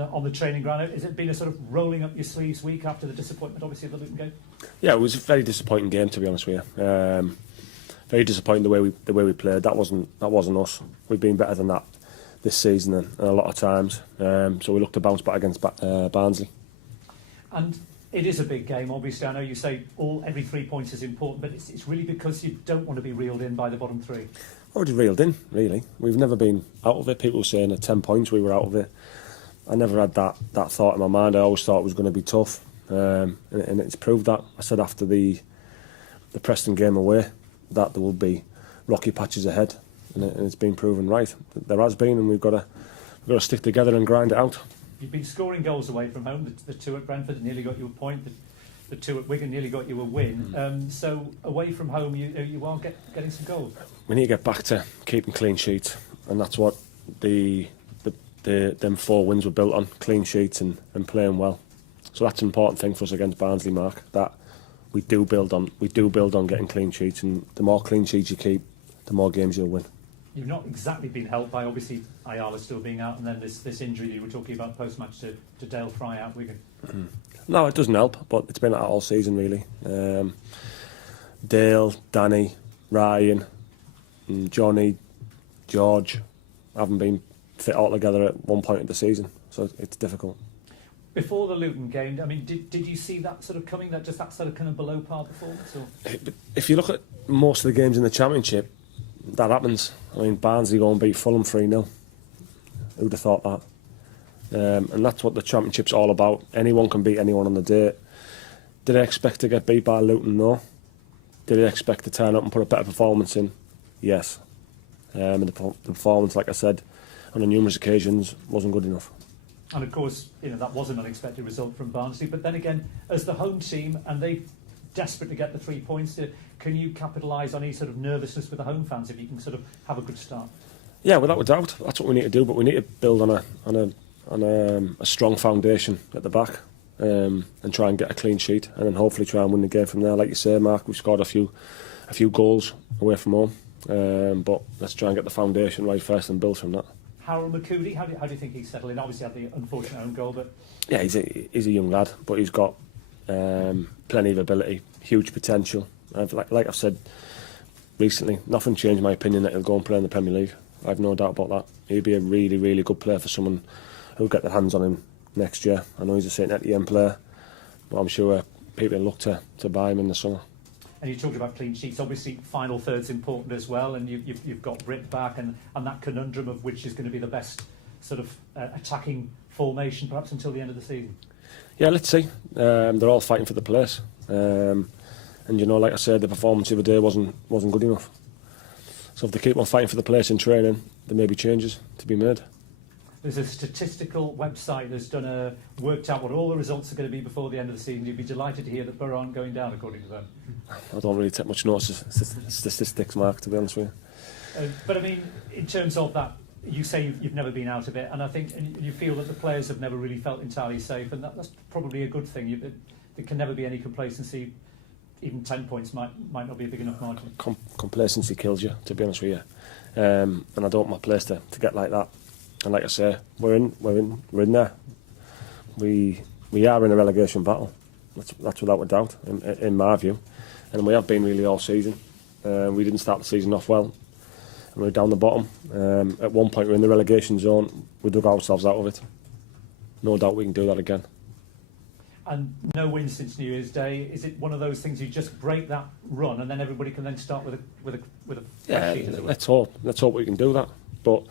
on the training ground. Has it been a sort of rolling up your sleeves week after the disappointment, obviously, of the Luton game? Yeah, it was a very disappointing game, to be honest with you. Very disappointing the way we played. That wasn't us. We've been better than that this season and a lot of times. So we look to bounce back against Barnsley. And it is a big game, obviously. I know you say every 3 points is important, but it's really because you don't want to be reeled in by the bottom three. Already reeled in, really. We've never been out of it. People were saying at 10 points we were out of it. I never had that thought in my mind. I always thought it was going to be tough, and it's proved that. I said after the Preston game away that there will be rocky patches ahead, and it's been proven right. There has been, and we've got to stick together and grind it out. You've been scoring goals away from home. The two at Brentford nearly got you a point. The two at Wigan nearly got you a win. So away from home, you are getting some goals. We need to get back to keeping clean sheets, and that's what them 4 wins were built on: clean sheets and playing well. So that's an important thing for us against Barnsley, Mark. That we do build on getting clean sheets, and the more clean sheets you keep, the more games you'll win. You've not exactly been helped by obviously Ayala still being out, and then this injury that you were talking about post match to Dale Fry out Wigan. No, it doesn't help, but it's been like that all season really. Dale, Danny, Ryan, Johnny, George haven't been fit all together at one point of the season, so it's difficult. Before the Luton game, I mean, did you see that sort of coming, that sort of kind of below par performance? Or? If you look at most of the games in the Championship, that happens. I mean, Barnsley go and beat Fulham 3-0. Who'd have thought that? And that's what the Championship's all about. Anyone can beat anyone on the day. Did I expect to get beat by Luton? No. Did I expect to turn up and put a better performance in? Yes. And the performance, like I said, on numerous occasions, wasn't good enough. And of course, that was an unexpected result from Barnsley. But then again, as the home team, and they desperate to get the 3 points, can you capitalise on any sort of nervousness with the home fans if you can sort of have a good start? Yeah, without a doubt, that's what we need to do. But we need to build on a strong foundation at the back, and try and get a clean sheet, and then hopefully try and win the game from there. Like you say, Mark, we've scored a few goals away from home, but let's try and get the foundation right first and build from that. Harold McCoody, how do you think he's settled in? Obviously had the unfortunate own goal, but yeah, he's a young lad, but he's got plenty of ability, huge potential. Like I've said recently, nothing changed my opinion that he'll go and play in the Premier League. I've no doubt about that. He'd be a really, really good player for someone who'll get their hands on him next year. I know he's a St Etienne player, but I'm sure people will look to buy him in the summer. And you talked about clean sheets. Obviously, final third's important as well, and you've got Britt back, and that conundrum of which is going to be the best sort of attacking formation, perhaps until the end of the season. Yeah, let's see. They're all fighting for the place, and like I said, the performance of the day wasn't good enough. So if they keep on fighting for the place in training, there may be changes to be made. There's a statistical website that's worked out what all the results are going to be before the end of the season. You'd be delighted to hear that Borough aren't going down, according to them. I don't really take much notice of statistics, Mark, to be honest with you. But I mean, in terms of that, you say you've never been out of it, and I think you feel that the players have never really felt entirely safe, and that's probably a good thing. There can never be any complacency. Even 10 points might not be a big enough margin. Complacency kills you, to be honest with you. And I don't want my players to get like that. And like I say, we're in there. We are in a relegation battle. That's without a doubt, in my view. And we have been really all season. We didn't start the season off well, and we were down the bottom. At one point, we were in the relegation zone. We dug ourselves out of it. No doubt we can do that again. And no win since New Year's Day. Is it one of those things you just break that run and then everybody can then start with a yeah? Let's hope we can do that. But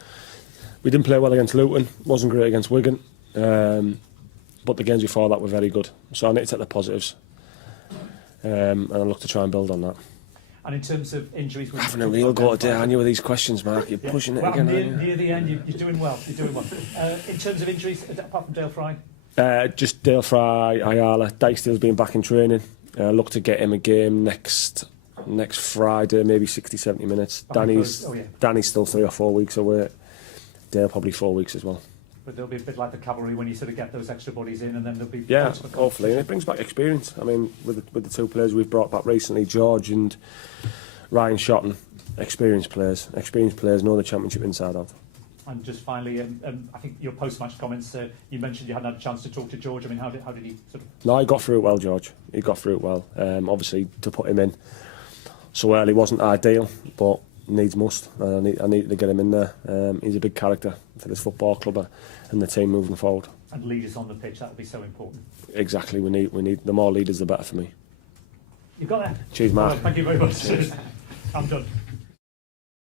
we didn't play well against Luton. Wasn't great against Wigan. But the games before that were very good. So I need to take the positives, and I look to try and build on that. And in terms of injuries, we're having a real go today, aren't you, with these questions, Mark? You're pushing it again. Near the end, you're doing well. In terms of injuries, apart from Dale Fry. Just Dale Fry, Ayala, Dykesteel's been back in training. Look to get him a game next Friday, maybe 60-70 minutes. Danny's still 3 or 4 weeks away. Dale probably 4 weeks as well. But they'll be a bit like the cavalry when you sort of get those extra bodies in, and then they'll be hopefully, and it brings back experience. I mean, with the two players we've brought back recently, George and Ryan Shotton, experienced players know the Championship inside out. And just finally, I think your post-match comments, you mentioned you hadn't had a chance to talk to George. I mean, how did he sort of... No, he got through it well, George. He got through it well. Obviously, to put him in so early wasn't ideal, but needs must. I need to get him in there. He's a big character for this football club and the team moving forward. And leaders on the pitch, that would be so important. Exactly. We need the more leaders, the better for me. You've got that. Cheers, Mark. Right, thank you very much. I'm done.